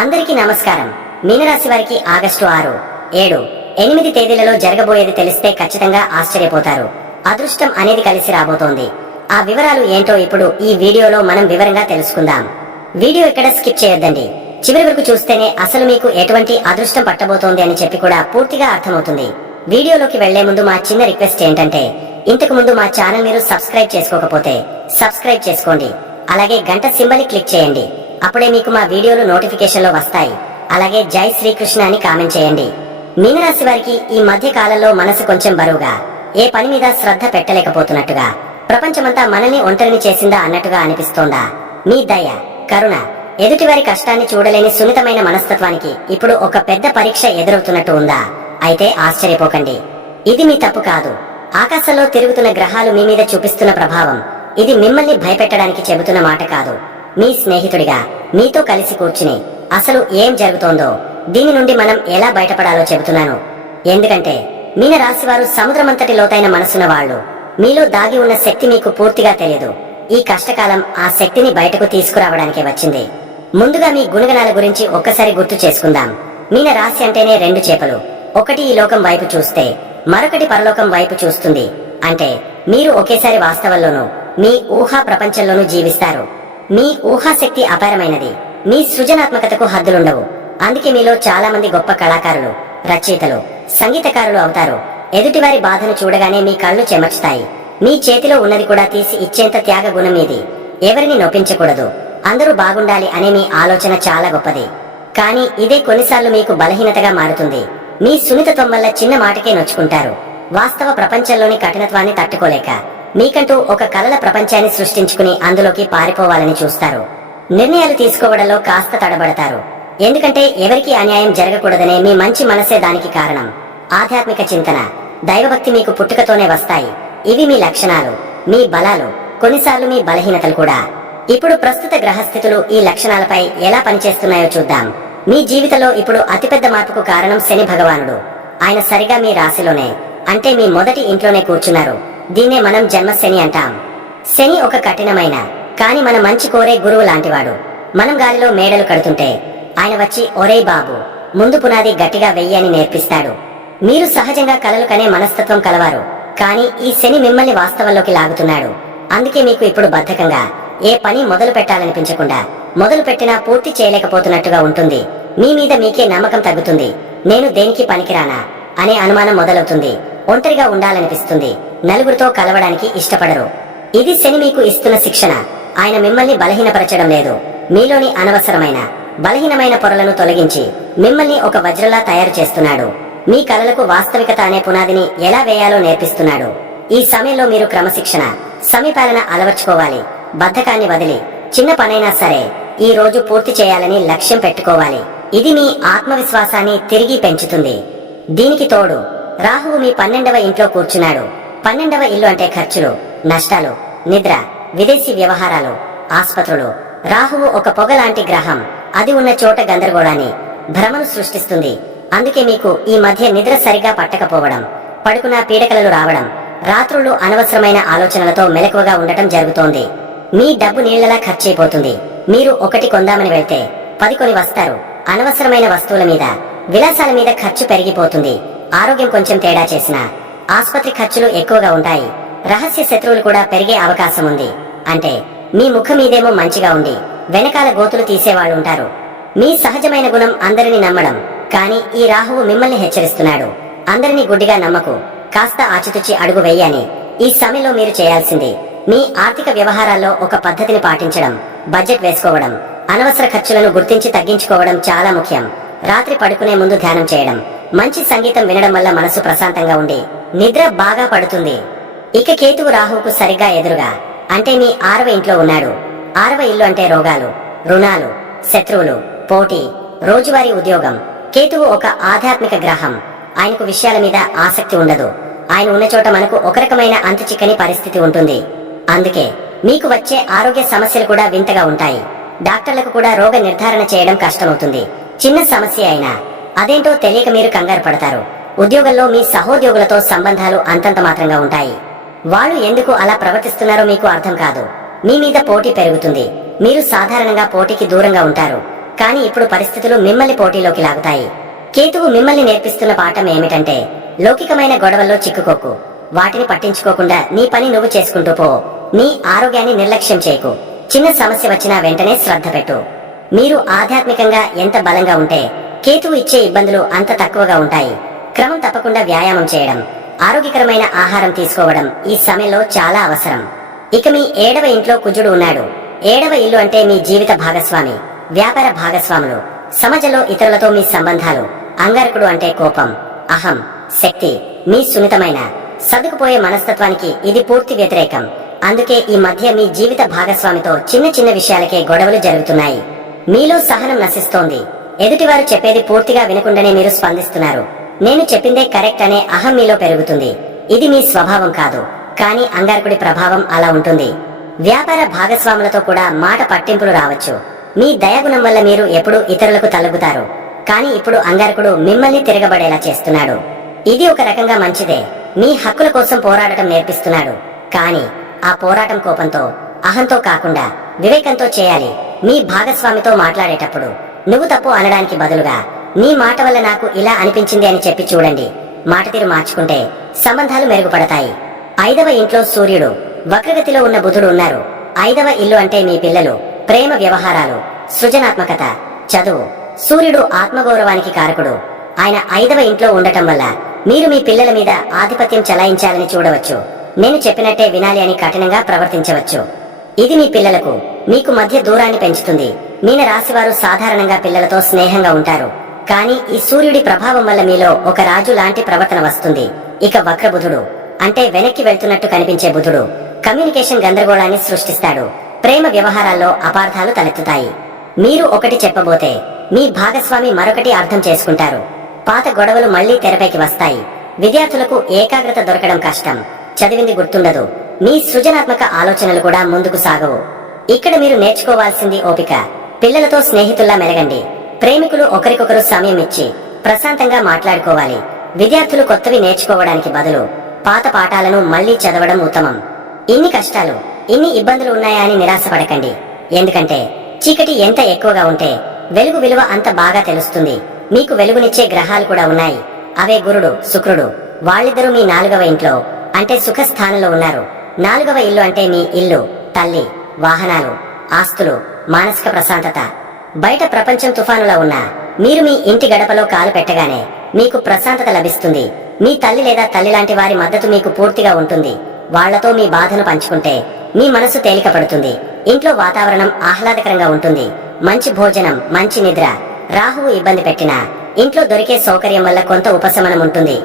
అందరికీ నమస్కారం. మీనరాశి వారికి ఆగస్టు 6, 7, 8 తేదీలలో జరగబోయేది తెలిస్తే ఖచ్చితంగా ఆశ్చర్యపోతారు. అదృష్టం అనేది కలిసి రాబోతోంది. ఆ వివరాలు ఏంటో ఇప్పుడు ఈ వీడియోలో మనం వివరంగా తెలుసుకుందాం. వీడియో ఇక్కడ స్కిప్ చేయొద్దండి. చివరి వరకు చూస్తేనే అసలు మీకు ఎటువంటి అదృష్టం పట్టబోతోంది అని చెప్పి కూడా పూర్తిగా అర్థమవుతుంది. వీడియోలోకి వెళ్లే ముందు మా చిన్న రిక్వెస్ట్ ఏంటంటే, ఇంతకు ముందు మా ఛానల్ మీరు సబ్స్క్రైబ్ చేసుకోకపోతే సబ్స్క్రైబ్ చేసుకోండి. అలాగే గంట సింబల్ ని క్లిక్ చేయండి. అప్పుడే మీకు మా వీడియోలు నోటిఫికేషన్ లో వస్తాయి. అలాగే జై శ్రీకృష్ణ అని కామెంట్ చేయండి. మీనరాశి వారికి ఈ మధ్య కాలంలో మనసు కొంచెం బరువుగా, ఏ పని మీద శ్రద్ధ పెట్టలేకపోతున్నట్టుగా, ప్రపంచమంతా మనల్ని ఒంటరిని చేసిందా అన్నట్టుగా అనిపిస్తోందా? మీ దయ, కరుణ, ఎదుటివారి కష్టాన్ని చూడలేని సున్నితమైన మనస్తత్వానికి ఇప్పుడు ఒక పెద్ద పరీక్ష ఎదురవుతున్నట్టు ఉందా? అయితే ఆశ్చర్యపోకండి. ఇది మీ తప్పు కాదు. ఆకాశంలో తిరుగుతున్న గ్రహాలు మీ మీద చూపిస్తున్న ప్రభావం. ఇది మిమ్మల్ని భయపెట్టడానికి చెబుతున్న మాట కాదు. మీ స్నేహితుడిగా మీతో కలిసి కూర్చుని అసలు ఏం జరుగుతోందో, దీని నుండి మనం ఎలా బయటపడాలో చెబుతున్నాను. ఎందుకంటే మీన రాశివారు సముద్రమంతటి లోతైన మనసున్న వాళ్ళు. మీలో దాగి ఉన్న శక్తి మీకు పూర్తిగా తెలియదు. ఈ కష్టకాలం ఆ శక్తిని బయటకు తీసుకురావడానికే వచ్చింది. ముందుగా మీ గుణగణాల గురించి ఒక్కసారి గుర్తు చేసుకుందాం. మీన రాశి అంటేనే రెండు చేపలు. ఒకటి ఈ లోకం వైపు చూస్తే, మరొకటి పరలోకం వైపు చూస్తుంది. అంటే మీరు ఒకేసారి వాస్తవంలోనూ మీ ఊహా ప్రపంచంలోనూ జీవిస్తారు. మీ ఊహాశక్తి అపారమైనది. మీ సృజనాత్మకతకు హద్దులుండవు. అందుకే మీలో చాలా మంది గొప్ప కళాకారులు, రచయితలు, సంగీతకారులు అవుతారు. ఎదుటివారి బాధను చూడగానే మీ కళ్ళు చెమర్చుతాయి. మీ చేతిలో ఉన్నది కూడా తీసి ఇచ్చేంత త్యాగ గుణం మీది. ఎవరిని నొప్పించకూడదు, అందరూ బాగుండాలి అనే మీ ఆలోచన చాలా గొప్పది. కానీ ఇదే కొన్నిసార్లు మీకు బలహీనతగా మారుతుంది. మీ సున్నితత్వం వల్ల చిన్న మాటకే నొచ్చుకుంటారు. వాస్తవ ప్రపంచంలోని కఠినత్వాన్ని తట్టుకోలేక మీకంటూ ఒక కలల ప్రపంచాన్ని సృష్టించుకుని అందులోకి పారిపోవాలని చూస్తారు. నిర్ణయాలు తీసుకోవడంలో కాస్త తడబడతారు. ఎందుకంటే ఎవరికీ అన్యాయం జరగకూడదనే మీ మంచి మనసే దానికి కారణం. ఆధ్యాత్మిక చింతన, దైవభక్తి మీకు పుట్టుకతోనే వస్తాయి. ఇవి మీ లక్షణాలు, మీ బలాలు, కొన్నిసార్లు మీ బలహీనతలు కూడా. ఇప్పుడు ప్రస్తుత గ్రహస్థితులు ఈ లక్షణాలపై ఎలా పనిచేస్తున్నాయో చూద్దాం. మీ జీవితంలో ఇప్పుడు అతిపెద్ద మార్పుకు కారణం శని భగవానుడు. ఆయన సరిగా మీ రాశిలోనే, అంటే మీ మొదటి ఇంట్లోనే కూర్చున్నారు. దీన్నే మనం జన్మశని అంటాం. శని ఒక కఠినమైన, కాని మన మంచి కోరే గురువు లాంటివాడు. మనం గాలిలో మేడలు కడుతుంటే ఆయన వచ్చి ఒరేయ్ బాబు, ముందు పునాది గట్టిగా వెయ్యి అని నేర్పిస్తాడు. మీరు సహజంగా కలలు కనే మనస్తత్వం కలవారు. కానీ ఈ శని మిమ్మల్ని వాస్తవంలోకి లాగుతున్నాడు. అందుకే మీకు ఇప్పుడు బద్ధకంగా, ఏ పని మొదలు పెట్టాలనిపించకుండా, మొదలు పెట్టినా పూర్తి చేయలేకపోతున్నట్టుగా ఉంటుంది. మీ మీద మీకే నమ్మకం తగ్గుతుంది. నేను దేనికి పనికిరానా అనే అనుమానం మొదలవుతుంది. ఒంటరిగా ఉండాలనిపిస్తుంది. నలుగురితో కలవడానికి ఇష్టపడరు. ఇది శని మీకు ఇస్తున్న శిక్షణ. ఆయన మిమ్మల్ని బలహీనపరచడం లేదు. మీలోని అనవసరమైన, బలహీనమైన పొరలను తొలగించి మిమ్మల్ని ఒక వజ్రలా తయారు చేస్తున్నాడు. మీ కలలకు వాస్తవికత అనే పునాదిని ఎలా వేయాలో నేర్పిస్తున్నాడు. ఈ సమయంలో మీరు క్రమశిక్షణ, సమయపాలన అలవర్చుకోవాలి. బద్ధకాన్ని వదిలి చిన్న పనైనా సరే ఈ రోజు పూర్తి చేయాలని లక్ష్యం పెట్టుకోవాలి. ఇది మీ ఆత్మవిశ్వాసాన్ని తిరిగి పెంచుతుంది. దీనికి తోడు రాహువు మీ 12వ ఇంట్లో కూర్చున్నాడు. 12వ ఇల్లు అంటే ఖర్చులు, నష్టాలు, నిద్ర, విదేశీ వ్యవహారాలు, ఆస్పత్రులు. రాహువు ఒక పొగలాంటి గ్రహం. అది ఉన్న చోట గందరగోళాన్ని, భ్రమను సృష్టిస్తుంది. అందుకే మీకు ఈ మధ్య నిద్ర సరిగా పట్టకపోవడం, పడుకున్న పీడకలలు రావడం, రాత్రులు అనవసరమైన ఆలోచనలతో మెలకువగా ఉండటం జరుగుతోంది. మీ డబ్బు నీళ్లలా ఖర్చయిపోతుంది. మీరు ఒకటి కొందామని వెళ్తే 10 కొని వస్తారు. అనవసరమైన వస్తువుల మీద, విలాసాల మీద ఖర్చు పెరిగిపోతుంది. ఆరోగ్యం కొంచెం తేడా చేసినా ఆస్పత్రి ఖర్చులు ఎక్కువగా ఉంటాయి. రహస్య శత్రువులు కూడా పెరిగే అవకాశం ఉంది. అంటే మీ ముఖం మీదేమో మంచిగా ఉండి వెనకాల గోతులు తీసేవాళ్ళుంటారు. మీ సహజమైన గుణం అందరిని నమ్మడం. కానీ ఈ రాహువు మిమ్మల్ని హెచ్చరిస్తున్నాడు. అందరినీ గుడ్డిగా నమ్మకు, కాస్త ఆచితూచి అడుగు వెయ్యని. ఈ సమయంలో మీరు చేయాల్సింది మీ ఆర్థిక వ్యవహారాల్లో ఒక పద్ధతిని పాటించడం, బడ్జెట్ వేసుకోవడం, అనవసర ఖర్చులను గుర్తించి తగ్గించుకోవడం చాలా ముఖ్యం. రాత్రి పడుకునే ముందు ధ్యానం చేయడం, మంచి సంగీతం వినడం వల్ల మనసు ప్రశాంతంగా ఉండి నిద్ర బాగా పడుతుంది. ఇక కేతువు రాహువుకు సరిగ్గా ఎదురుగా, అంటే మీ 6వ ఇంట్లో ఉన్నాడు. 6వ ఇల్లు అంటే రోగాలు, రుణాలు, శత్రువులు, పోటీ, రోజువారీ ఉద్యోగం. కేతువు ఒక ఆధ్యాత్మిక గ్రహం. ఆయనకు విషయాల మీద ఆసక్తి ఉండదు. ఆయన ఉన్న చోట మనకు ఒక రకమైన అంతుచిక్కని పరిస్థితి ఉంటుంది. అందుకే మీకు వచ్చే ఆరోగ్య సమస్యలు కూడా వింతగా ఉంటాయి. డాక్టర్లకు కూడా రోగ నిర్ధారణ చేయడం కష్టమవుతుంది. చిన్న సమస్య అయినా అదేంటో తెలియక మీరు కంగారు పడతారు. ఉద్యోగంలో మీ సహోద్యోగులతో సంబంధాలు అంతంత మాత్రంగా ఉంటాయి. వాళ్ళు ఎందుకు అలా ప్రవర్తిస్తున్నారో మీకు అర్థం కాదు. మీ మీద పోటీ పెరుగుతుంది. మీరు సాధారణంగా పోటీకి దూరంగా ఉంటారు. కానీ ఇప్పుడు పరిస్థితులు మిమ్మల్ని పోటీలోకి లాగుతాయి. కేతువు మిమ్మల్ని నేర్పిస్తున్న పాఠం ఏమిటంటే, లౌకికమైన గొడవల్లో చిక్కుకోకు. వాటిని పట్టించుకోకుండా నీ పని నువ్వు చేసుకుంటూ పో. నీ ఆరోగ్యాన్ని నిర్లక్ష్యం చేయకు. చిన్న సమస్య వచ్చినా వెంటనే శ్రద్ధ పెట్టు. మీరు ఆధ్యాత్మికంగా ఎంత బలంగా ఉంటే కేతువు ఇచ్చే ఇబ్బందులు అంత తక్కువగా ఉంటాయి. క్రమం తప్పకుండా వ్యాయామం చేయడం, ఆరోగ్యకరమైన ఆహారం తీసుకోవడం ఈ సమయంలో చాలా అవసరం. ఇక మీ 7వ ఇంట్లో కుజుడు ఉన్నాడు. 7వ ఇల్లు అంటే మీ జీవిత భాగస్వామి, వ్యాపార భాగస్వాములు, సమాజంలో ఇతరులతో మీ సంబంధాలు. అంగారకుడు అంటే కోపం, అహం, శక్తి. మీ సున్నితమైన సర్దుకుపోయే మనస్తత్వానికి ఇది పూర్తి వ్యతిరేకం. అందుకే ఈ మధ్య మీ జీవిత భాగస్వామితో చిన్న చిన్న విషయాలకే గొడవలు జరుగుతున్నాయి. మీలో సహనం నశిస్తోంది. ఎదుటివారు చెప్పేది పూర్తిగా వినకుండానే మీరు స్పందిస్తున్నారు. నేను చెప్పిందే కరెక్ట్ అనే అహం మీలో పెరుగుతుంది. ఇది మీ స్వభావం కాదు, కానీ అంగారకుడి ప్రభావం అలా ఉంటుంది. వ్యాపార భాగస్వాములతో కూడా మాట పట్టింపులు రావచ్చు. మీ దయాగుణం వల్ల మీరు ఎప్పుడూ ఇతరులకు తలగుతారు. కానీ ఇప్పుడు అంగారకుడు మిమ్మల్ని తిరగబడేలా చేస్తున్నాడు. ఇది ఒక రకంగా మంచిదే. మీ హక్కుల కోసం పోరాడటం నేర్పిస్తున్నాడు. కానీ ఆ పోరాటం కోపంతో, అహంతో కాకుండా వివేకంతో చేయాలి. మీ భాగస్వామితో మాట్లాడేటప్పుడు నువ్వు తప్పు అనడానికి బదులుగా, నీ మాట వల్ల నాకు ఇలా అనిపించింది అని చెప్పి చూడండి. మాట తీరు మార్చుకుంటే సంబంధాలు మెరుగుపడతాయి. 5వ ఇంట్లో సూర్యుడు, వక్రగతిలో ఉన్న బుధుడు ఉన్నారు. 5వ ఇల్లు అంటే మీ పిల్లలు, ప్రేమ వ్యవహారాలు, సృజనాత్మకత, చదువు. సూర్యుడు ఆత్మగౌరవానికి కారకుడు. ఆయన 5వ ఇంట్లో ఉండటం వల్ల మీరు మీ పిల్లల మీద ఆధిపత్యం చెలాయించాలని చూడవచ్చు. నేను చెప్పినట్టే వినాలి అని కఠినంగా ప్రవర్తించవచ్చు. ఇది మీ పిల్లలకు, మీకు మధ్య దూరాన్ని పెంచుతుంది. మీన రాశివారు సాధారణంగా పిల్లలతో స్నేహంగా ఉంటారు. కానీ ఈ సూర్యుడి ప్రభావం వల్ల మీలో ఒక రాజు లాంటి ప్రవర్తన వస్తుంది. ఇక వక్రబుధుడు అంటే వెనక్కి వెళ్తున్నట్టు కనిపించే బుధుడు కమ్యూనికేషన్ గందరగోళాన్ని సృష్టిస్తాడు. ప్రేమ వ్యవహారాల్లో అపార్థాలు తలెత్తుతాయి. మీరు ఒకటి చెప్పబోతే మీ భాగస్వామి మరొకటి అర్థం చేసుకుంటారు. పాత గొడవలు మళ్లీ తెరపైకి వస్తాయి. విద్యార్థులకు ఏకాగ్రత దొరకడం కష్టం. చదివింది గుర్తుండదు. మీ సృజనాత్మక ఆలోచనలు కూడా ముందుకు సాగవు. ఇక్కడ మీరు నేర్చుకోవాల్సింది ఓపిక. పిల్లలతో స్నేహితుల్లా మెలగండి. ప్రేమికులు ఒకరికొకరు సమయం ఇచ్చి ప్రశాంతంగా మాట్లాడుకోవాలి. విద్యార్థులు కొత్తవి నేర్చుకోవడానికి బదులు పాత పాఠాలను మళ్లీ చదవడం ఉత్తమం. ఇన్ని కష్టాలు, ఇన్ని ఇబ్బందులు ఉన్నాయా అని నిరాశపడకండి. ఎందుకంటే చీకటి ఎంత ఎక్కువగా ఉంటే వెలుగు విలువ అంత బాగా తెలుస్తుంది. మీకు వెలుగునిచ్చే గ్రహాలు కూడా ఉన్నాయి. అవే గురుడు, శుక్రుడు. వాళ్ళిద్దరూ మీ 4వ ఇంట్లో అంటే సుఖస్థానంలో ఉన్నారు. 4వ ఇల్లు అంటే మీ ఇల్లు, తల్లి, వాహనాలు, ఆస్తులు, మానసిక ప్రశాంతత. బయట ప్రపంచం తుఫానులా ఉన్నా మీరు మీ ఇంటి గడపలో కాలు పెట్టగానే మీకు ప్రశాంతత లభిస్తుంది. మీ తల్లి లేదా తల్లి లాంటి వారి మద్దతు మీకు పూర్తిగా ఉంటుంది. వాళ్లతో మీ బాధను పంచుకుంటే మీ మనసు తేలిక పడుతుంది. ఇంట్లో వాతావరణం ఆహ్లాదకరంగా ఉంటుంది. మంచి భోజనం, మంచి నిద్ర. రాహువు ఇబ్బంది పెట్టినా ఇంట్లో దొరికే సౌకర్యం వల్ల కొంత ఉపశమనం ఉంటుంది.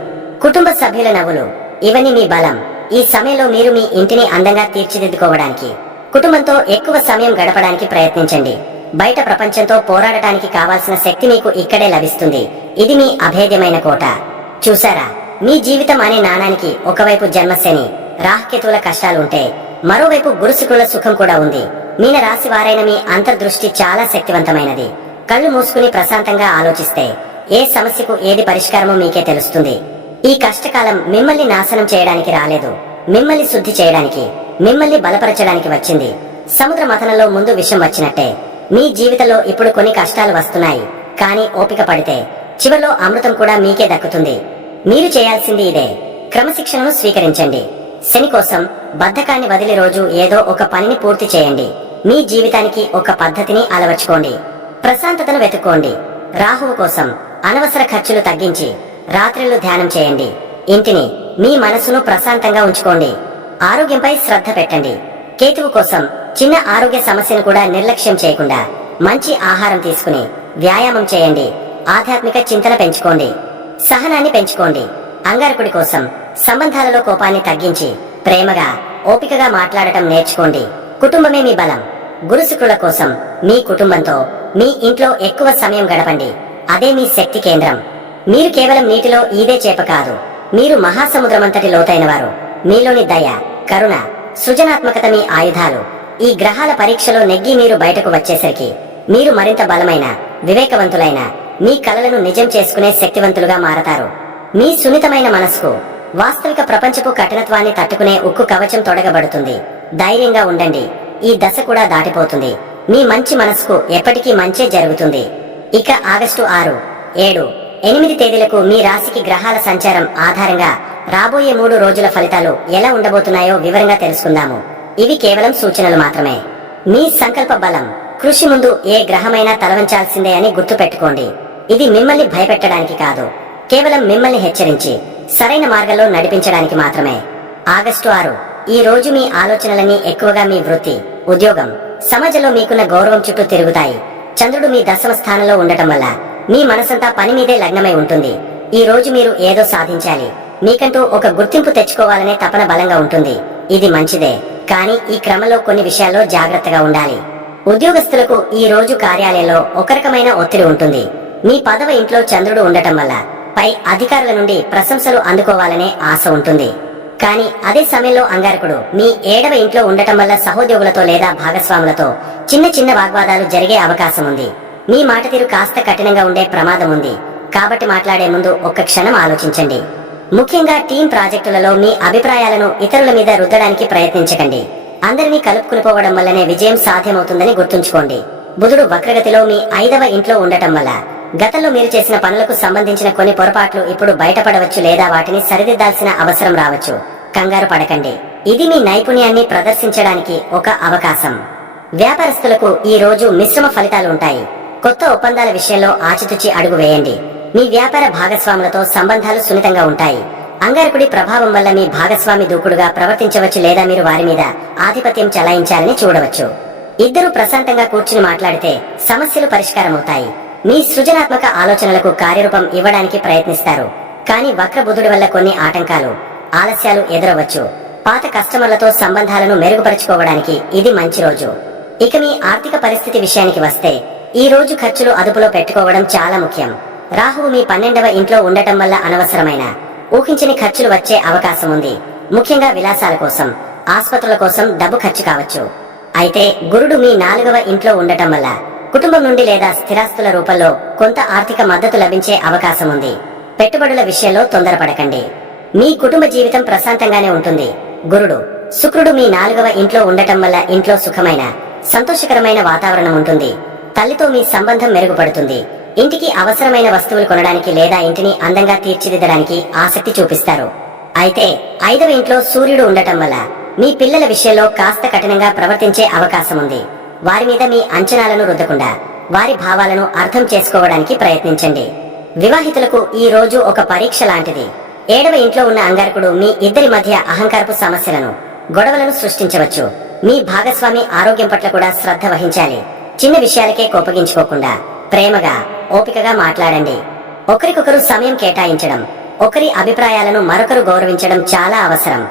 కుటుంబ సభ్యుల నవ్వులు, ఇవన్నీ మీ బలం. ఈ సమయంలో మీరు మీ ఇంటిని అందంగా తీర్చిదిద్దుకోవడానికి, కుటుంబంతో ఎక్కువ సమయం గడపడానికి ప్రయత్నించండి. బయట ప్రపంచంతో పోరాడటానికి కావాల్సిన శక్తి మీకు ఇక్కడే లభిస్తుంది. ఇది మీ అభేద్యమైన కోట. చూసారా, మీ జీవితం అనే నాణానికి ఒకవైపు జన్మశని, రాహుకేతువుల కష్టాలు ఉంటే మరోవైపు గురుశుక్రుల సుఖం కూడా ఉంది. మీన రాశి వారైన మీ అంతర్దృష్టి చాలా శక్తివంతమైనది. కళ్ళు మూసుకుని ప్రశాంతంగా ఆలోచిస్తే ఏ సమస్యకు ఏది పరిష్కారమో మీకే తెలుస్తుంది. ఈ కష్టకాలం మిమ్మల్ని నాశనం చేయడానికి రాలేదు, మిమ్మల్ని శుద్ధి చేయడానికి, మిమ్మల్ని బలపరచడానికి వచ్చింది. సముద్ర మథనంలో ముందు విషం వచ్చినట్టే మీ జీవితంలో ఇప్పుడు కొన్ని కష్టాలు వస్తున్నాయి. కానీ ఓపిక పడితే చివర్లో అమృతం కూడా మీకే దక్కుతుంది. మీరు చేయాల్సింది ఇదే, క్రమశిక్షణను స్వీకరించండి. శని కోసం బద్ధకాన్ని వదిలి రోజు ఏదో ఒక పనిని పూర్తి చేయండి. మీ జీవితానికి ఒక పద్ధతిని అలవర్చుకోండి. ప్రశాంతతను వెతుక్కోండి. రాహువు కోసం అనవసర ఖర్చులు తగ్గించి రాత్రిళ్లు ధ్యానం చేయండి. ఇంటిని, మీ మనసును ప్రశాంతంగా ఉంచుకోండి. ఆరోగ్యంపై శ్రద్ధ పెట్టండి. కేతువు కోసం చిన్న ఆరోగ్య సమస్యను కూడా నిర్లక్ష్యం చేయకుండా మంచి ఆహారం తీసుకుని వ్యాయామం చేయండి. ఆధ్యాత్మిక చింతన పెంచుకోండి. సహనాన్ని పెంచుకోండి. అంగారకుడి కోసం సంబంధాలలో కోపాన్ని తగ్గించి ప్రేమగా, ఓపికగా మాట్లాడటం నేర్చుకోండి. కుటుంబమే మీ బలం. గురుశుక్రుల కోసం మీ కుటుంబంతో, మీ ఇంట్లో ఎక్కువ సమయం గడపండి. అదే మీ శక్తి కేంద్రం. మీరు కేవలం నీటిలో ఈదే చేప కాదు, మీరు మహాసముద్రమంతటి లోతైన వారు. మీలోని దయ, కరుణ, సృజనాత్మకత మీ ఆయుధాలు. ఈ గ్రహాల పరీక్షలో నెగ్గి మీరు బయటకు వచ్చేసరికి మీరు మరింత బలమైన, వివేకవంతులైన, మీ కలలను నిజం చేసుకునే శక్తివంతులుగా మారతారు. మీ సున్నితమైన మనసుకు వాస్తవిక ప్రపంచపు కఠినత్వాన్ని తట్టుకునే ఉక్కు కవచం తొడగబడుతుంది. ధైర్యంగా ఉండండి. ఈ దశ కూడా దాటిపోతుంది. మీ మంచి మనసుకు ఎప్పటికీ మంచే జరుగుతుంది. ఇక ఆగస్టు 6, 7, 8 తేదీలకు మీ రాశికి గ్రహాల సంచారం ఆధారంగా రాబోయే 3 రోజుల ఫలితాలు ఎలా ఉండబోతున్నాయో వివరంగా తెలుసుకుందాము. ఇవి కేవలం సూచనలు మాత్రమే. మీ సంకల్ప బలం, కృషి ముందు ఏ గ్రహమైనా తలవంచాల్సిందే అని గుర్తుపెట్టుకోండి. ఇది మిమ్మల్ని భయపెట్టడానికి కాదు, కేవలం మిమ్మల్ని హెచ్చరించి సరైన మార్గంలో నడిపించడానికి మాత్రమే. ఆగస్టు 6, ఈ రోజు మీ ఆలోచనలన్నీ ఎక్కువగా మీ వృత్తి, ఉద్యోగం, సమాజంలో మీకున్న గౌరవం చుట్టూ తిరుగుతాయి. చంద్రుడు మీ 10వ స్థానంలో ఉండటం వల్ల మీ మనసంతా పని మీదే లగ్నమై ఉంటుంది. ఈ రోజు మీరు ఏదో సాధించాలి, మీకంటూ ఒక గుర్తింపు తెచ్చుకోవాలనే తపన బలంగా ఉంటుంది. ఇది మంచిదే, కానీ ఈ క్రమంలో కొన్ని విషయాల్లో జాగ్రత్తగా ఉండాలి. ఉద్యోగస్తులకు ఈ రోజు కార్యాలయంలో ఒక రకమైన ఒత్తిడి ఉంటుంది. మీ 10వ ఇంట్లో చంద్రుడు ఉండటం వల్ల పై అధికారుల నుండి ప్రశంసలు అందుకోవాలనే ఆశ ఉంటుంది. కానీ అదే సమయంలో అంగారకుడు మీ 7వ ఇంట్లో ఉండటం వల్ల సహోద్యోగులతో లేదా భాగస్వాములతో చిన్న చిన్న వాగ్వాదాలు జరిగే అవకాశం ఉంది. మీ మాట తీరు కాస్త కఠినంగా ఉండే ప్రమాదం ఉంది. కాబట్టి మాట్లాడే ముందు ఒక్క క్షణం ఆలోచించండి. ముఖ్యంగా టీం ప్రాజెక్టులలో మీ అభిప్రాయాలను ఇతరుల మీద రుద్దడానికి ప్రయత్నించకండి. అందరినీ కలుపుకునిపోవడం వల్లనే విజయం సాధ్యమవుతుందని గుర్తుంచుకోండి. బుధుడు వక్రగతిలో మీ 5వ ఇంట్లో ఉండటం వల్ల గతంలో మీరు చేసిన పనులకు సంబంధించిన కొన్ని పొరపాట్లు ఇప్పుడు బయటపడవచ్చు లేదా వాటిని సరిదిద్దాల్సిన అవసరం రావచ్చు. కంగారు పడకండి, ఇది మీ నైపుణ్యాన్ని ప్రదర్శించడానికి ఒక అవకాశం. వ్యాపారస్తులకు ఈ రోజు మిశ్రమ ఫలితాలు ఉంటాయి. కొత్త ఒప్పందాల విషయంలో ఆచితూచి అడుగు వేయండి. మీ వ్యాపార భాగస్వాములతో సంబంధాలు సున్నితంగా ఉంటాయి. అంగారకుడి ప్రభావం వల్ల మీ భాగస్వామి దూకుడుగా ప్రవర్తించవచ్చు లేదా మీరు వారి మీద ఆధిపత్యం చెలాయించాలని చూడవచ్చు. ఇద్దరు ప్రశాంతంగా కూర్చుని మాట్లాడితే సమస్యలు పరిష్కారమవుతాయి. మీ సృజనాత్మక ఆలోచనలకు కార్యరూపం ఇవ్వడానికి ప్రయత్నిస్తారు. కానీ వక్ర బుధుడి వల్ల కొన్ని ఆటంకాలు, ఆలస్యాలు ఎదురవచ్చు. పాత కస్టమర్లతో సంబంధాలను మెరుగుపరుచుకోవడానికి ఇది మంచి రోజు. ఇక మీ ఆర్థిక పరిస్థితి విషయానికి వస్తే ఈ రోజు ఖర్చులు అదుపులో పెట్టుకోవడం చాలా ముఖ్యం. రాహువు మీ 12వ ఇంట్లో ఉండటం వల్ల అనవసరమైన ఊహించని ఖర్చులు వచ్చే అవకాశం ఉంది. ముఖ్యంగా విలాసాల కోసం, ఆస్పత్రుల కోసం డబ్బు ఖర్చు కావచ్చు. అయితే గురుడు మీ 4వ ఇంట్లో ఉండటం వల్ల కుటుంబం నుండి లేదా స్థిరాస్తుల రూపంలో కొంత ఆర్థిక మద్దతు లభించే అవకాశం ఉంది. పెట్టుబడుల విషయంలో తొందరపడకండి. మీ కుటుంబ జీవితం ప్రశాంతంగానే ఉంటుంది. గురుడు, శుక్రుడు మీ 4వ ఇంట్లో ఉండటం వల్ల ఇంట్లో సుఖమైన, సంతోషకరమైన వాతావరణం ఉంటుంది. తల్లితో మీ సంబంధం మెరుగుపడుతుంది. ఇంటికి అవసరమైన వస్తువులు కొనడానికి లేదా ఇంటిని అందంగా తీర్చిదిద్దడానికి ఆసక్తి చూపిస్తారు. అయితే 5వ ఇంట్లో సూర్యుడు ఉండటం వల్ల మీ పిల్లల విషయంలో కాస్త కఠినంగా ప్రవర్తించే అవకాశం ఉంది. వారి మీద మీ అంచనాలను రుద్దకుండా వారి భావాలను అర్థం చేసుకోవడానికి ప్రయత్నించండి. వివాహితులకు ఈ రోజు ఒక పరీక్ష లాంటిది. 7వ ఇంట్లో ఉన్న అంగారకుడు మీ ఇద్దరి మధ్య అహంకారపు సమస్యలను, గొడవలను సృష్టించవచ్చు. మీ భాగస్వామి ఆరోగ్యం పట్ల కూడా శ్రద్ధ వహించాలి. చిన్న విషయాలకే కోపగించుకోకుండా ప్రేమగా, ఓపికగా మాట్లాడండి. ఒకరికొకరు సమయం కేటాయించడం, ఒకరి అభిప్రాయాలను మరొకరు గౌరవించడం చాలా అవసరం.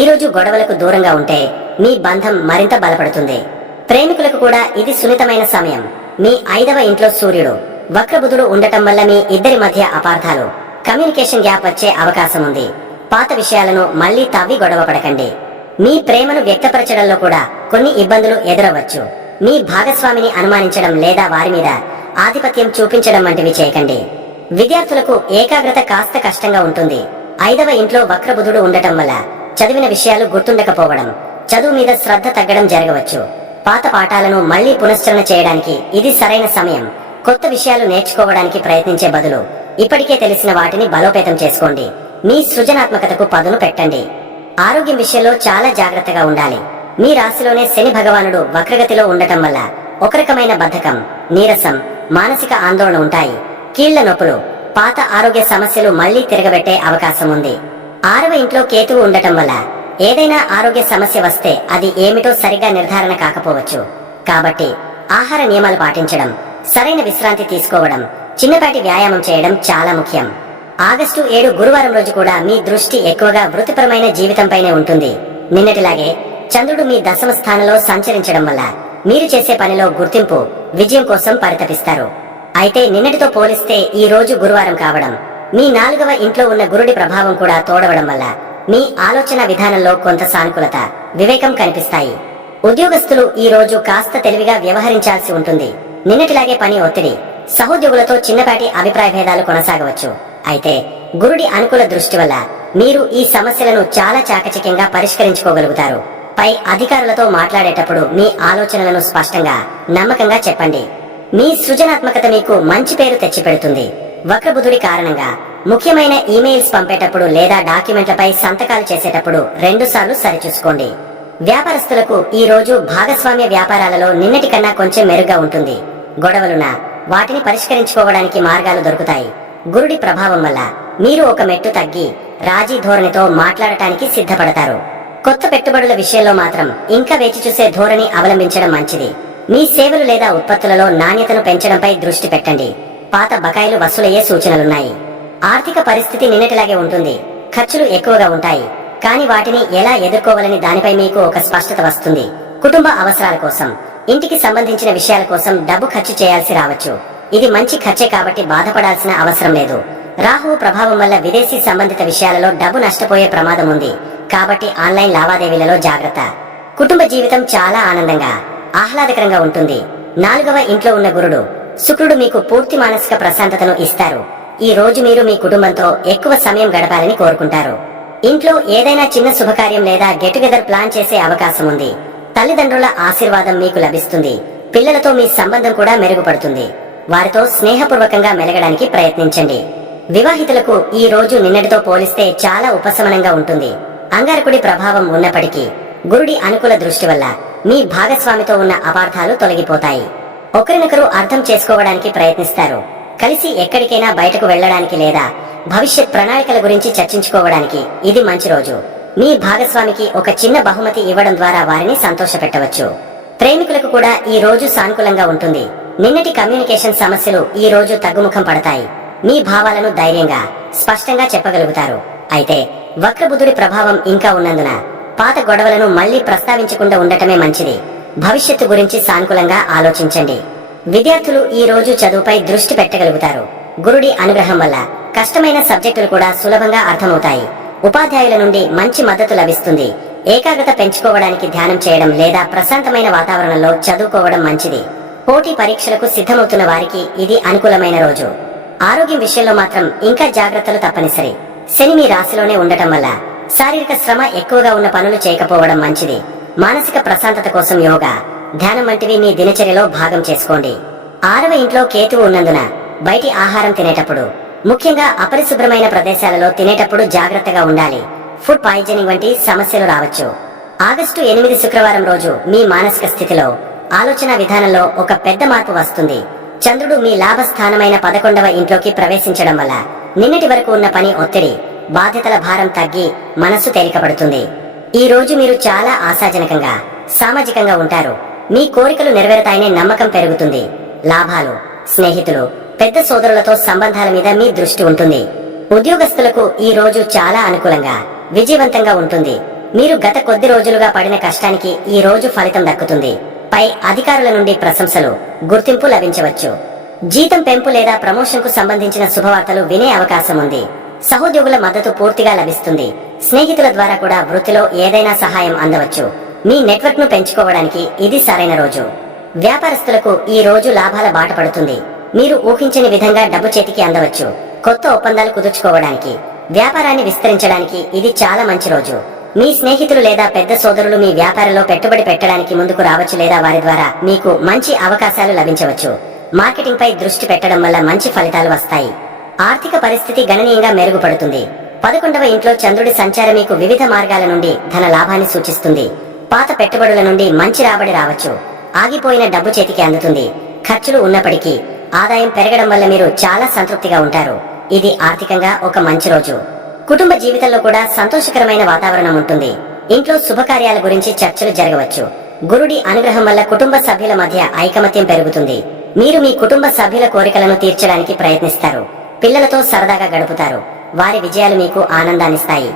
ఈ రోజు గొడవలకు దూరంగా ఉంటే మీ బంధం మరింత బలపడుతుంది. ప్రేమికులకు కూడా ఇది సున్నితమైన సమయం. మీ 5వ ఇంట్లో సూర్యుడు, వక్రబుధుడు ఉండటం వల్ల మీ ఇద్దరి మధ్య అపార్థాలు, కమ్యూనికేషన్ గ్యాప్ వచ్చే అవకాశం ఉంది. పాత విషయాలను మళ్లీ తవ్వి గొడవ పడకండి. మీ ప్రేమను వ్యక్తపరచడంలో కూడా కొన్ని ఇబ్బందులు ఎదురవచ్చు. మీ భాగస్వామిని అనుమానించడం లేదా వారి మీద ఆధిపత్యం చూపించడం వంటివి చేయకండి. విద్యార్థులకు ఏకాగ్రత కాస్త కష్టంగా ఉంటుంది. 5వ ఇంట్లో వక్రబుధుడు ఉండటం వల్ల చదివిన విషయాలు గుర్తుండకపోవడం, చదువు మీద శ్రద్ధ తగ్గడం జరగవచ్చు. పాత పాఠాలను మళ్లీ పునశ్చరణ చేయడానికి ఇది సరైన సమయం. కొత్త విషయాలు నేర్చుకోవడానికి ప్రయత్నించే బదులు ఇప్పటికే తెలిసిన వాటిని బలోపేతం చేసుకోండి. మీ సృజనాత్మకతకు పదును పెట్టండి. ఆరోగ్యం విషయంలో చాలా జాగ్రత్తగా ఉండాలి. మీ రాశిలోనే శని భగవానుడు వక్రగతిలో ఉండటం వల్ల ఒక రకమైన బద్ధకం, నీరసం, మానసిక ఆందోళన ఉంటాయి. కీళ్ల నొప్పులు, పాత ఆరోగ్య సమస్యలు మళ్లీ తిరగబెట్టే అవకాశం ఉంది. 6వ ఇంట్లో కేతువు ఉండటం వల్ల ఏదైనా ఆరోగ్య సమస్య వస్తే అది ఏమిటో సరిగా నిర్ధారణ కాకపోవచ్చు. కాబట్టి ఆహార నియమాలు పాటించడం, సరైన విశ్రాంతి తీసుకోవడం, చిన్నపాటి వ్యాయామం చేయడం చాలా ముఖ్యం. ఆగస్టు 7 గురువారం రోజు కూడా మీ దృష్టి ఎక్కువగా వృత్తిపరమైన జీవితంపైనే ఉంటుంది. నిన్నటిలాగే చంద్రుడు మీ 10వ స్థానంలో సంచరించడం వల్ల మీరు చేసే పనిలో గుర్తింపు, విజయం కోసం పరితపిస్తారు. అయితే నిన్నటితో పోలిస్తే ఈ రోజు గురువారం కావడం, మీ 4వ ఇంట్లో ఉన్న గురుడి ప్రభావం కూడా తోడవడం వల్ల మీ ఆలోచన విధానంలో కొంత సానుకూలత, వివేకం కనిపిస్తాయి. ఉద్యోగస్తులు ఈ రోజు కాస్త తెలివిగా వ్యవహరించాల్సి ఉంటుంది. నిన్నటిలాగే పని ఒత్తిడి, సహోద్యోగులతో చిన్నపాటి అభిప్రాయ భేదాలు కొనసాగవచ్చు. అయితే గురుడి అనుకూల దృష్టి వల్ల మీరు ఈ సమస్యలను చాలా చాకచక్యంగా పరిష్కరించుకోగలుగుతారు. పై అధికారులతో మాట్లాడేటప్పుడు మీ ఆలోచనలను స్పష్టంగా నమ్మకంగా చెప్పండి. మీ సృజనాత్మకత మీకు మంచి పేరు తెచ్చిపెడుతుంది. వక్రబుధుడి కారణంగా ముఖ్యమైన ఈమెయిల్స్ పంపేటప్పుడు లేదా డాక్యుమెంట్లపై సంతకాలు చేసేటప్పుడు 2 సార్లు సరిచూసుకోండి. వ్యాపారస్తులకు ఈ రోజు భాగస్వామ్య వ్యాపారాలలో నిన్నటి కన్నా కొంచెం మెరుగ్గా ఉంటుంది. గొడవలున్నా వాటిని పరిష్కరించుకోవడానికి మార్గాలు దొరుకుతాయి. గురుడి ప్రభావం వల్ల మీరు ఒక మెట్టు తగ్గి రాజీ ధోరణితో మాట్లాడటానికి సిద్ధపడతారు. కొత్త పెట్టుబడుల విషయంలో మాత్రం ఇంకా వేచి చూసే ధోరణి అవలంబించడం మంచిది. మీ సేవలు లేదా ఉత్పత్తులలో నాణ్యతను పెంచడంపై దృష్టి పెట్టండి. పాత బకాయిలు వసూలయ్యే సూచనలున్నాయి. ఆర్థిక పరిస్థితి నిన్నటిలాగే ఉంటుంది. ఖర్చులు ఎక్కువగా ఉంటాయి, కానీ వాటిని ఎలా ఎదుర్కోవాలని దానిపై మీకు ఒక స్పష్టత వస్తుంది. కుటుంబ అవసరాల కోసం, ఇంటికి సంబంధించిన విషయాల కోసం డబ్బు ఖర్చు చేయాల్సి రావచ్చు. ఇది మంచి ఖర్చే కాబట్టి బాధపడాల్సిన అవసరం లేదు. రాహువు ప్రభావం వల్ల విదేశీ సంబంధిత విషయాలలో డబ్బు నష్టపోయే ప్రమాదం ఉంది, కాబట్టి ఆన్లైన్ లావాదేవీలలో జాగ్రత్త. కుటుంబ జీవితం చాలా ఆనందంగా, ఆహ్లాదకరంగా ఉంటుంది. 4వ ఇంట్లో ఉన్న గురుడు, శుక్రుడు మీకు పూర్తి మానసిక ప్రశాంతతను ఇస్తారు. ఈ రోజు మీరు మీ కుటుంబంతో ఎక్కువ సమయం గడపాలని కోరుకుంటారు. ఇంట్లో ఏదైనా చిన్న శుభకార్యం లేదా గెట్ టుగెదర్ ప్లాన్ చేసే అవకాశం ఉంది. తల్లిదండ్రుల ఆశీర్వాదం మీకు లభిస్తుంది. పిల్లలతో మీ సంబంధం కూడా మెరుగుపడుతుంది. వారితో స్నేహపూర్వకంగా మెలగడానికి ప్రయత్నించండి. వివాహితులకు ఈ రోజు నిన్నటితో పోలిస్తే చాలా ఉపశమనంగా ఉంటుంది. అంగారకుడి ప్రభావం ఉన్నప్పటికీ గురుడి అనుకూల దృష్టి వల్ల మీ భాగస్వామితో ఉన్న అపార్థాలు తొలగిపోతాయి. ఒకరినొకరు అర్థం చేసుకోవడానికి ప్రయత్నిస్తారు. కలిసి ఎక్కడికైనా బయటకు వెళ్లడానికి లేదా భవిష్యత్ ప్రణాళికల గురించి చర్చించుకోవడానికి ఇది మంచి రోజు. మీ భాగస్వామికి ఒక చిన్న బహుమతి ఇవ్వడం ద్వారా వారిని సంతోషపెట్టవచ్చు. ప్రేమికులకు కూడా ఈ రోజు సానుకూలంగా ఉంటుంది. నిన్నటి కమ్యూనికేషన్ సమస్యలు ఈ రోజు తగ్గుముఖం పడతాయి. మీ భావాలను ధైర్యంగా, స్పష్టంగా చెప్పగలుగుతారు. అయితే వక్రబుధుడి ప్రభావం ఇంకా ఉన్నందున పాత గొడవలను మళ్లీ ప్రస్తావించకుండా ఉండటమే మంచిది. భవిష్యత్తు గురించి సానుకూలంగా ఆలోచించండి. విద్యార్థులు ఈ రోజు చదువుపై దృష్టి పెట్టగలుగుతారు. గురుడి అనుగ్రహం వల్ల కష్టమైన సబ్జెక్టులు కూడా సులభంగా అర్థమవుతాయి. ఉపాధ్యాయుల నుండి మంచి మద్దతు లభిస్తుంది. ఏకాగ్రత పెంచుకోవడానికి ధ్యానం చేయడం లేదా ప్రశాంతమైన వాతావరణంలో చదువుకోవడం మంచిది. పోటీ పరీక్షలకు సిద్ధమవుతున్న వారికి ఇది అనుకూలమైన రోజు. ఆరోగ్యం విషయంలో మాత్రం ఇంకా జాగ్రత్తలు తప్పనిసరి. శని మీ రాశిలోనే ఉండటం వల్ల శారీరక శ్రమ ఎక్కువగా ఉన్న పనులు చేయకపోవడం మంచిది. మానసిక ప్రశాంతత కోసం యోగా, ధ్యానం వంటివి మీ దినచర్యలో భాగం చేసుకోండి. 6వ ఇంట్లో కేతువు ఉన్నందున బయటి ఆహారం తినేటప్పుడు, ముఖ్యంగా అపరిశుభ్రమైన ప్రదేశాలలో తినేటప్పుడు జాగ్రత్తగా ఉండాలి. ఫుడ్ పాయిజనింగ్ వంటి సమస్యలు రావచ్చు. ఆగస్టు 8 శుక్రవారం రోజు మీ మానసిక స్థితిలో, ఆలోచన విధానంలో ఒక పెద్ద మార్పు వస్తుంది. చంద్రుడు మీ లాభస్థానమైన 11వ ఇంట్లోకి ప్రవేశించడం వల్ల నిన్నటి వరకు ఉన్న పని ఒత్తిడి, బాధ్యతల భారం తగ్గి మనస్సు తేలికపడుతుంది. ఈ రోజు మీరు చాలా ఆశాజనకంగా, సామాజికంగా ఉంటారు. మీ కోరికలు నెరవేరుతాయనే నమ్మకం పెరుగుతుంది. లాభాలు, స్నేహితులు, పెద్ద సోదరులతో సంబంధాల మీద మీ దృష్టి ఉంటుంది. ఉద్యోగస్తులకు ఈ రోజు చాలా అనుకూలంగా, విజయవంతంగా ఉంటుంది. మీరు గత కొద్ది రోజులుగా పడిన కష్టానికి ఈ రోజు ఫలితం దక్కుతుంది. పై అధికారుల నుండి ప్రశంసలు, గుర్తింపు లభించవచ్చు. జీతం పెంపు లేదా ప్రమోషన్ కు సంబంధించిన శుభవార్తలు వినే అవకాశం ఉంది. సహోద్యోగుల మద్దతు పూర్తిగా లభిస్తుంది. స్నేహితుల ద్వారా కూడా వృత్తిలో ఏదైనా సహాయం అందవచ్చు. మీ నెట్వర్క్ ను పెంచుకోవడానికి ఇది సరైన రోజు. వ్యాపారస్తులకు ఈ రోజు లాభాల బాట పడుతుంది. మీరు ఊహించని విధంగా డబ్బు చేతికి అందవచ్చు. కొత్త ఒప్పందాలు కుదుర్చుకోవడానికి, వ్యాపారాన్ని విస్తరించడానికి ఇది చాలా మంచి రోజు. మీ స్నేహితులు లేదా పెద్ద సోదరులు మీ వ్యాపారంలో పెట్టుబడి పెట్టడానికి ముందుకు రావచ్చు లేదా వారి ద్వారా మీకు మంచి అవకాశాలు లభించవచ్చు. మార్కెటింగ్ పై దృష్టి పెట్టడం వల్ల మంచి ఫలితాలు వస్తాయి. ఆర్థిక పరిస్థితి గణనీయంగా మెరుగుపడుతుంది. 11వ ఇంట్లో చంద్రుడి సంచారం మీకు వివిధ మార్గాల నుండి ధన లాభాన్ని సూచిస్తుంది. పాత పెట్టుబడుల నుండి మంచి రాబడి రావచ్చు. ఆగిపోయిన డబ్బు చేతికి అందుతుంది. ఖర్చులు ఉన్నప్పటికీ ఆదాయం పెరగడం వల్ల మీరు చాలా సంతృప్తిగా ఉంటారు. ఇది ఆర్థికంగా ఒక మంచి రోజు. కుటుంబ జీవితంలో కూడా సంతోషకరమైన వాతావరణం ఉంటుంది. ఇంట్లో శుభకార్యాల గురించి చర్చలు జరగవచ్చు. గురుడి అనుగ్రహం వల్ల కుటుంబ సభ్యుల మధ్య ఐకమత్యం పెరుగుతుంది. మీరు మీ కుటుంబ సభ్యుల కోరికలను తీర్చడానికి ప్రయత్నిస్తారు. పిల్లలతో సరదాగా గడుపుతారు. వారి విజయాలు మీకు ఆనందాన్నిస్తాయి.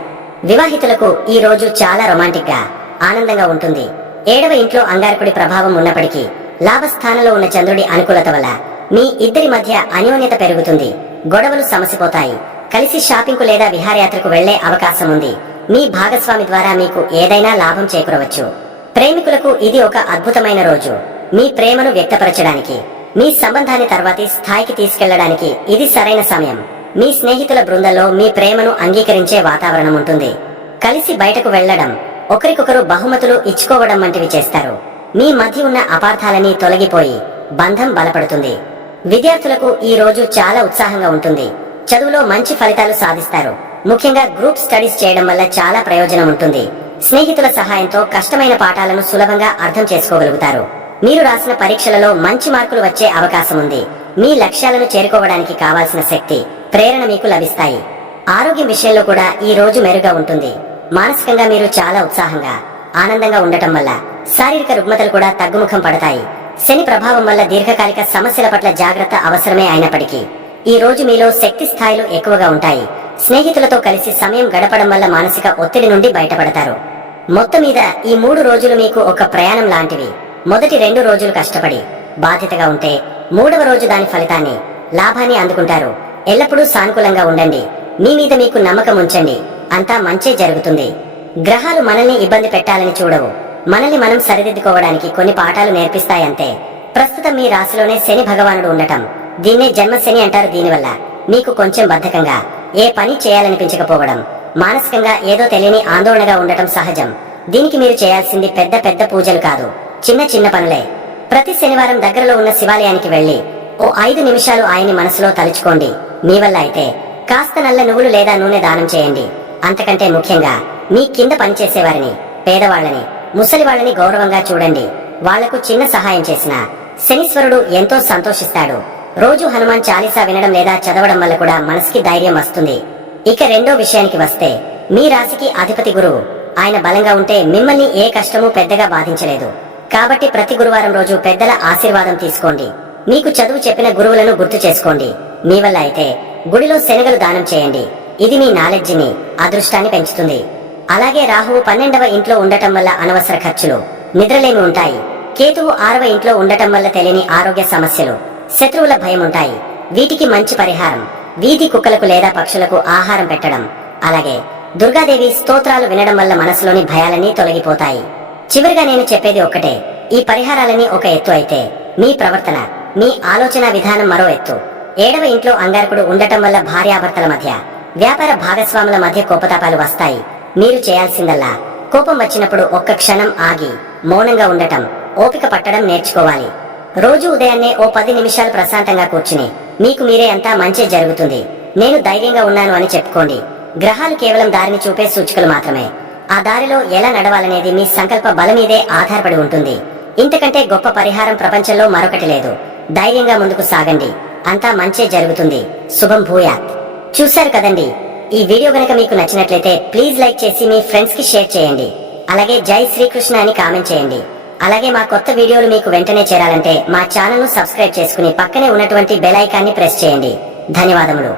వివాహితులకు ఈ రోజు చాలా రొమాంటిక్ గా, ఆనందంగా ఉంటుంది. 7వ ఇంట్లో అంగారకుడి ప్రభావం ఉన్నప్పటికీ లాభస్థానంలో ఉన్న చంద్రుడి అనుకూలత వల్ల మీ ఇద్దరి మధ్య అన్యోన్యత పెరుగుతుంది. గొడవలు సమసిపోతాయి. కలిసి షాపింగ్ కు లేదా విహారయాత్రకు వెళ్లే అవకాశం ఉంది. మీ భాగస్వామి ద్వారా మీకు ఏదైనా లాభం చేకూరవచ్చు. ప్రేమికులకు ఇది ఒక అద్భుతమైన రోజు. మీ ప్రేమను వ్యక్తపరచడానికి, మీ సంబంధాన్ని తర్వాతి స్థాయికి తీసుకెళ్లడానికి ఇది సరైన సమయం. మీ స్నేహితుల బృందంలో మీ ప్రేమను అంగీకరించే వాతావరణం ఉంటుంది. కలిసి బయటకు వెళ్లడం, ఒకరికొకరు బహుమతులు ఇచ్చుకోవడం వంటివి చేస్తారు. మీ మధ్య ఉన్న అపార్థాలన్నీ తొలగిపోయి బంధం బలపడుతుంది. విద్యార్థులకు ఈ రోజు చాలా ఉత్సాహంగా ఉంటుంది. చదువులో మంచి ఫలితాలు సాధిస్తారు. ముఖ్యంగా గ్రూప్ స్టడీస్ చేయడం వల్ల చాలా ప్రయోజనం ఉంటుంది. స్నేహితుల సహాయంతో కష్టమైన పాఠాలను సులభంగా అర్థం చేసుకోగలుగుతారు. మీరు రాసిన పరీక్షలలో మంచి మార్కులు వచ్చే అవకాశం ఉంది. మీ లక్ష్యాలను చేరుకోవడానికి కావాల్సిన శక్తి, ప్రేరణ మీకు లభిస్తాయి. ఆరోగ్యం విషయంలో కూడా ఈ రోజు మెరుగ్గా ఉంటుంది. మానసికంగా మీరు చాలా ఉత్సాహంగా, ఆనందంగా ఉండటం వల్ల శారీరక రుగ్మతలు కూడా తగ్గుముఖం పడతాయి. శని ప్రభావం వల్ల దీర్ఘకాలిక సమస్యల పట్ల జాగ్రత్త అవసరమే అయినప్పటికీ ఈ రోజు మీలో శక్తి స్థాయిలు ఎక్కువగా ఉంటాయి. స్నేహితులతో కలిసి సమయం గడపడం వల్ల మానసిక ఒత్తిడి నుండి బయటపడతారు. మొత్తం మీద ఈ 3 రోజులు మీకు ఒక ప్రయాణం లాంటివి. మొదటి 2 రోజులు కష్టపడి బాధ్యతగా ఉంటే 3వ రోజు దాని ఫలితాన్ని, లాభాన్ని అందుకుంటారు. ఎల్లప్పుడూ సానుకూలంగా ఉండండి. మీ మీద మీకు నమ్మకం ఉంచండి. అంతా మంచే జరుగుతుంది. గ్రహాలు మనల్ని ఇబ్బంది పెట్టాలని చూడవు. మనల్ని మనం సరిదిద్దుకోవడానికి కొన్ని పాఠాలు నేర్పిస్తాయంతే. ప్రస్తుతం మీ రాశిలోనే శని భగవానుడు ఉండటం, దీన్నే జన్మశని అంటారు. దీనివల్ల మీకు కొంచెం బద్ధకంగా, ఏ పని చేయాలనిపించకపోవడం, మానసికంగా ఏదో తెలియని ఆందోళనగా ఉండటం సహజం. దీనికి మీరు చేయాల్సింది పెద్ద పెద్ద పూజలు కాదు, చిన్న చిన్న పనులే. ప్రతి శనివారం దగ్గరలో ఉన్న శివాలయానికి వెళ్లి ఓ 5 నిమిషాలు ఆయన్ని మనసులో తలుచుకోండి. మీ వల్ల అయితే కాస్త నల్ల నువ్వులు లేదా నూనె దానం చేయండి. అంతకంటే ముఖ్యంగా మీ కింద పనిచేసేవారిని, పేదవాళ్లని, ముసలివాళ్లని గౌరవంగా చూడండి. వాళ్లకు చిన్న సహాయం చేసినా శనీశ్వరుడు ఎంతో సంతోషిస్తాడు. రోజు హనుమాన్ చాలీసా వినడం లేదా చదవడం వల్ల కూడా మనసుకి ధైర్యం వస్తుంది. ఇక రెండో విషయానికి వస్తే, మీ రాశికి అధిపతి గురువు. ఆయన బలంగా ఉంటే మిమ్మల్ని ఏ కష్టమూ పెద్దగా బాధించలేదు. కాబట్టి ప్రతి గురువారం రోజు పెద్దల ఆశీర్వాదం తీసుకోండి. మీకు చదువు చెప్పిన గురువులను గుర్తు చేసుకోండి. మీ వల్ల అయితే గుడిలో శనగలు దానం చేయండి. ఇది మీ నాలెడ్జిని, అదృష్టాన్ని పెంచుతుంది. అలాగే రాహువు 12వ ఇంట్లో ఉండటం వల్ల అనవసర ఖర్చులు, నిద్రలేమి ఉంటాయి. కేతువు 6వ ఇంట్లో ఉండటం వల్ల తెలియని ఆరోగ్య సమస్యలు, శత్రువుల భయం ఉంటాయి. వీటికి మంచి పరిహారం వీధి కుక్కలకు లేదా పక్షులకు ఆహారం పెట్టడం. అలాగే దుర్గాదేవి స్తోత్రాలు వినడం వల్ల మనసులోని భయాలన్నీ తొలగిపోతాయి. చివరిగా నేను చెప్పేది ఒక్కటే, ఈ పరిహారాలన్నీ ఒక ఎత్తు అయితే మీ ప్రవర్తన, మీ ఆలోచన విధానం మరో ఎత్తు. 7వ ఇంట్లో అంగారకుడు ఉండటం వల్ల భార్యాభర్తల మధ్య, వ్యాపార భాగస్వాముల మధ్య కోపతాపాలు వస్తాయి. మీరు చేయాల్సిందల్లా కోపం వచ్చినప్పుడు ఒక్క క్షణం ఆగి మౌనంగా ఉండటం, ఓపిక పట్టడం నేర్చుకోవాలి. రోజు ఉదయాన్నే ఓ 10 నిమిషాలు ప్రశాంతంగా కూర్చుని మీకు మీరే అంతా మంచే జరుగుతుంది, నేను ధైర్యంగా ఉన్నాను అని చెప్పుకోండి. గ్రహాలు కేవలం దారిని చూపే సూచికలు మాత్రమే. ఆ దారిలో ఎలా నడవాలనేది మీ సంకల్ప బలం మీదే ఆధారపడి ఉంటుంది. ఇంతకంటే గొప్ప పరిహారం ప్రపంచంలో మరొకటి లేదు. ధైర్యంగా ముందుకు సాగండి, అంతా మంచే జరుగుతుంది. శుభం భూయాత్. చూశారు కదండి, ఈ వీడియో గనక మీకు నచ్చినట్లయితే ప్లీజ్ లైక్ చేసి మీ ఫ్రెండ్స్ కి షేర్ చేయండి. అలాగే జై శ్రీకృష్ణ అని కామెంట్ చేయండి. అలాగే మా కొత్త వీడియోలు మీకు వెంటనే చేరాలంటే మా ఛానల్ ను సబ్స్క్రైబ్ చేసుకుని పక్కనే ఉన్నటువంటి బెల్ ఐకాన్ని ప్రెస్ చేయండి. ధన్యవాదములు.